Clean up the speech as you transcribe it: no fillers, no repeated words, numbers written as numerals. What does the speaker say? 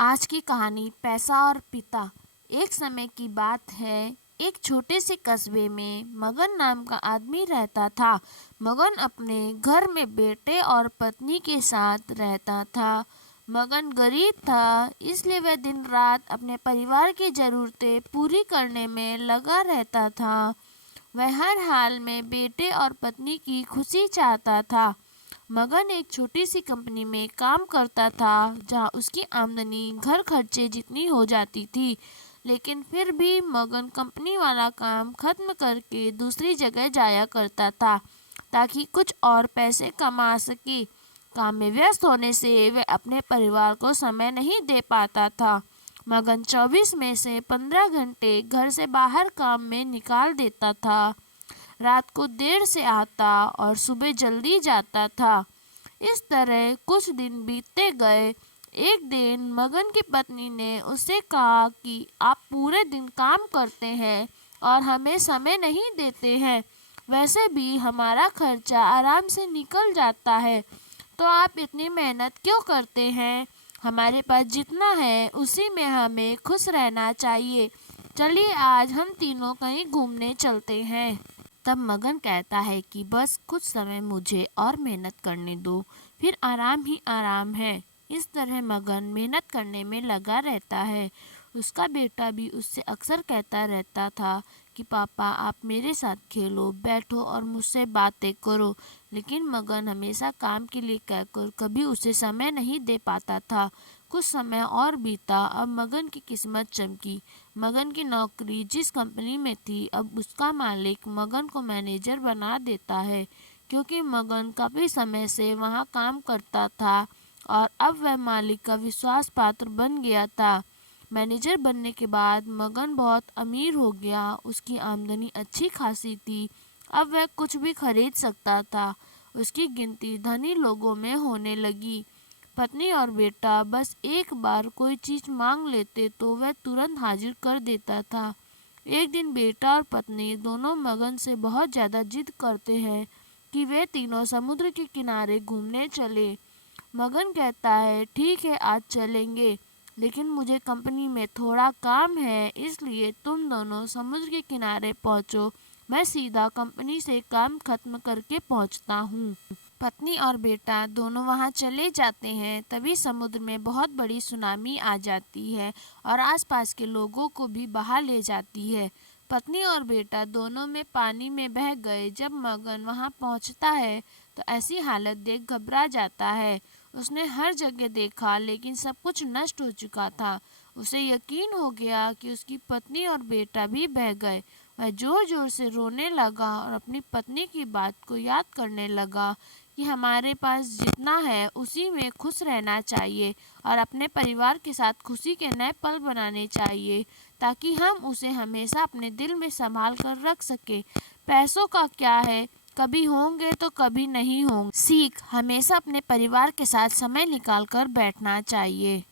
आज की कहानी पैसा और पिता। एक समय की बात है, एक छोटे से कस्बे में मगन नाम का आदमी रहता था। मगन अपने घर में बेटे और पत्नी के साथ रहता था। मगन गरीब था, इसलिए वह दिन रात अपने परिवार की ज़रूरतें पूरी करने में लगा रहता था। वह हर हाल में बेटे और पत्नी की खुशी चाहता था। मगन एक छोटी सी कंपनी में काम करता था, जहां उसकी आमदनी घर खर्चे जितनी हो जाती थी। लेकिन फिर भी मगन कंपनी वाला काम खत्म करके दूसरी जगह जाया करता था, ताकि कुछ और पैसे कमा सके। काम में व्यस्त होने से वह अपने परिवार को समय नहीं दे पाता था। मगन 24 में से 15 घंटे घर से बाहर काम में निकाल देता था। रात को देर से आता और सुबह जल्दी जाता था। इस तरह कुछ दिन बीतते गए। एक दिन मगन की पत्नी ने उससे कहा कि आप पूरे दिन काम करते हैं और हमें समय नहीं देते हैं। वैसे भी हमारा खर्चा आराम से निकल जाता है, तो आप इतनी मेहनत क्यों करते हैं? हमारे पास जितना है उसी में हमें खुश रहना चाहिए। चलिए आज हम तीनों कहीं घूमने चलते हैं। तब मगन कहता है कि बस कुछ समय मुझे और मेहनत करने दो, फिर आराम ही आराम है। इस तरह मगन मेहनत करने में लगा रहता है। उसका बेटा भी उससे अक्सर कहता रहता था कि पापा आप मेरे साथ खेलो, बैठो और मुझसे बातें करो। लेकिन मगन हमेशा काम के लिए कहकर कभी उसे समय नहीं दे पाता था। कुछ समय और बीता। अब मगन की किस्मत चमकी। मगन की नौकरी जिस कंपनी में थी, अब उसका मालिक मगन को मैनेजर बना देता है, क्योंकि मगन काफ़ी समय से वहाँ काम करता था और अब वह मालिक का विश्वास पात्र बन गया था। मैनेजर बनने के बाद मगन बहुत अमीर हो गया। उसकी आमदनी अच्छी खासी थी। अब वह कुछ भी खरीद सकता था। उसकी गिनती धनी लोगों में होने लगी। पत्नी और बेटा बस एक बार कोई चीज़ मांग लेते तो वह तुरंत हाजिर कर देता था। एक दिन बेटा और पत्नी दोनों मगन से बहुत ज़्यादा जिद करते हैं कि वे तीनों समुद्र के किनारे घूमने चले। मगन कहता है, ठीक है आज चलेंगे, लेकिन मुझे कंपनी में थोड़ा काम है, इसलिए तुम दोनों समुद्र के किनारे पहुंचो। मैं सीधा कंपनी से काम खत्म करके पहुंचता हूँ। पत्नी और बेटा दोनों वहां चले जाते हैं। तभी समुद्र में बहुत बड़ी सुनामी आ जाती है और आसपास के लोगों को भी बहा ले जाती है। पत्नी और बेटा दोनों में पानी में बह गए। जब मगन वहां पहुंचता है तो ऐसी हालत देख घबरा जाता है। उसने हर जगह देखा, लेकिन सब कुछ नष्ट हो चुका था। उसे यकीन हो गया कि उसकी पत्नी और बेटा भी बह गए। वह जोर जोर से रोने लगा और अपनी पत्नी की बात को याद करने लगा कि हमारे पास जितना है उसी में खुश रहना चाहिए और अपने परिवार के साथ खुशी के नए पल बनाने चाहिए, ताकि हम उसे हमेशा अपने दिल में संभाल कर रख सके। पैसों का क्या है, कभी होंगे तो कभी नहीं होंगे। सीख, हमेशा अपने परिवार के साथ समय निकाल कर बैठना चाहिए।